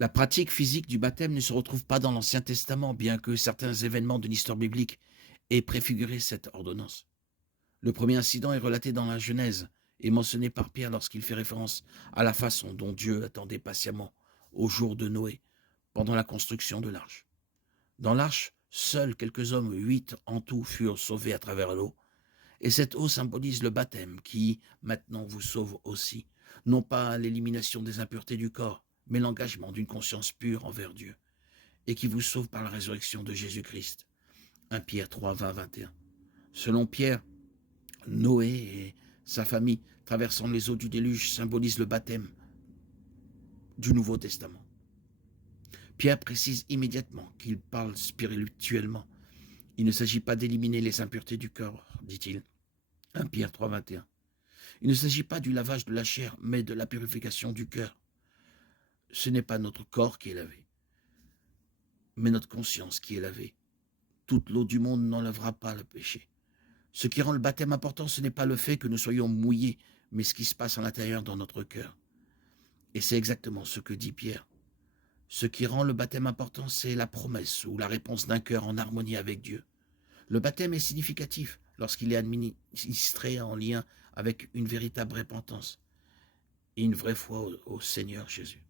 La pratique physique du baptême ne se retrouve pas dans l'Ancien Testament, bien que certains événements de l'histoire biblique aient préfiguré cette ordonnance. Le premier incident est relaté dans la Genèse et mentionné par Pierre lorsqu'il fait référence à la façon dont Dieu attendait patiemment au jour de Noé, pendant la construction de l'arche. Dans l'arche, seuls quelques hommes, 8 en tout, furent sauvés à travers l'eau, et cette eau symbolise le baptême qui, maintenant, vous sauve aussi, non pas l'élimination des impuretés du corps, mais l'engagement d'une conscience pure envers Dieu, et qui vous sauve par la résurrection de Jésus-Christ. 1 Pierre 3, 20, 21. Selon Pierre, Noé et sa famille, traversant les eaux du déluge, symbolisent le baptême du Nouveau Testament. Pierre précise immédiatement qu'il parle spirituellement. Il ne s'agit pas d'éliminer les impuretés du corps, dit-il. 1 Pierre 3, 21. Il ne s'agit pas du lavage de la chair, mais de la purification du cœur. Ce n'est pas notre corps qui est lavé, mais notre conscience qui est lavée. Toute l'eau du monde n'enlèvera pas le péché. Ce qui rend le baptême important, ce n'est pas le fait que nous soyons mouillés, mais ce qui se passe à l'intérieur dans notre cœur. Et c'est exactement ce que dit Pierre. Ce qui rend le baptême important, c'est la promesse ou la réponse d'un cœur en harmonie avec Dieu. Le baptême est significatif lorsqu'il est administré en lien avec une véritable repentance et une vraie foi au Seigneur Jésus.